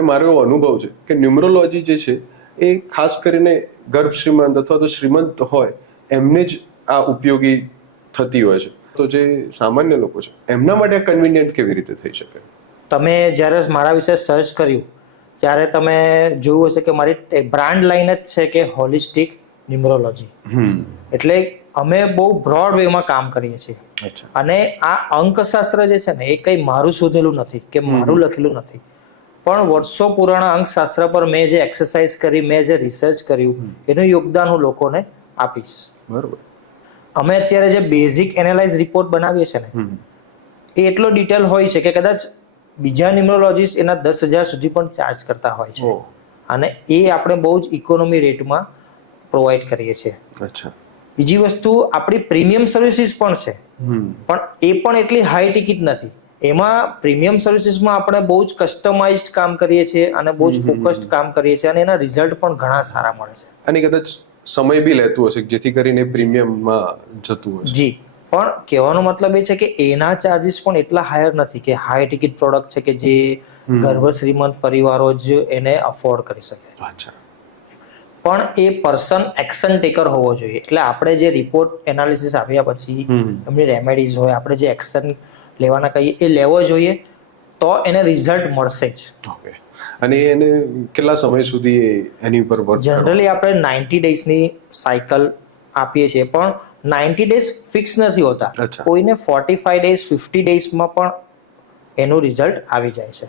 અને મારો એવો અનુભવ છે કે ન્યુમરોલોજી જે છે એ ખાસ કરીને ગર્ભ શ્રીમંત અથવા તો શ્રીમંત હોય એમને જ આ ઉપયોગી થતી હોય છે. તો જે સામાન્ય લોકો છે એમના માટે કન્વિનિયન્ટ કેવી રીતે થઈ શકે? તમે જ્યારે મારા વિશે સર્ચ કર્યું ત્યારે તમે જોયું હશે કે મારી બ્રાન્ડ લાઈન જ છે કે હોલિસ્ટિક ન્યુમરોલોજી. એટલે અમે બહુ બ્રોડ વેમાં કામ કરીએ છીએ. અચ્છા. અને આ અંકશાસ્ત્ર જે છે ને એ કંઈ મારું શોધેલું નથી કે મારું લખેલું નથી, પણ વર્ષો પુરાણા અંકશાસ્ત્ર પર મેં જે એક્સરસાઇઝ કરી, મેં જે રિસર્ચ કર્યું એનું યોગદાન હું લોકોને આપીશ. બરોબર. અમે અત્યારે જે બેઝિક એનાલાઇઝ રિપોર્ટ બનાવીએ છીએ ને એ એટલો ડિટેલ હોય છે કે કદાચ બીજા ન્યુમરોલોજીસ્ટ એના 10,000 સુધી પણ ચાર્જ કરતા હોય છે. અને એ આપણે બહુ જ ઇકોનોમી રેટમાં પ્રોવાઈડ કરીએ છીએ. અચ્છા. બીજી વસ્તુ આપણી પ્રીમિયમ સર્વિસીસ પણ છે, પણ એ પણ એટલી હાઈ ટિકિટ નથી. એમાં પ્રીમિયમ સર્વિસીસમાં આપણે બહુ જ કસ્ટમાઇઝડ કામ કરીએ છીએ અને બહુ જ ફોકસ્ડ કામ કરીએ છીએ અને એના રિઝલ્ટ પણ ઘણા સારા મળે છે. અને કદાચ સમય બી લેતું હશે જેથી કરીને પ્રીમિયમમાં જતું હશે. જી, પણ કહેવાનો મતલબ એ છે કે એના ચાર્જીસ પણ એટલા હાયર નથી કે હાઈ ટિકિટ પ્રોડક્ટ છે કે જે ગર્ભ શ્રીમંત પરિવારો જ એને અફોર્ડ કરી શકે. અચ્છા. પણ એ પર્સન એક્શન ટેકર હોવો જોઈએ. એટલે આપણે જે રિપોર્ટ એનાલિસિસ આપ્યા પછી એમની રેમેડીઝ હોય, આપણે જે એક્શન લેવાના કહીએ એ લેવો જોઈએ તો એને રિઝલ્ટ મળશે જ. ઓકે. અને એને કેટલા સમય સુધી એની ઉપર વર્ક? જનરલી આપણે 90 ડેઝની સાયકલ આપીએ છીએ, પણ 90 ડેઝ ફિક્સ નથી હોતા. કોઈને 45 ડેઝ 50 ડેઝમાં પણ એનું રિઝલ્ટ આવી જાય છે.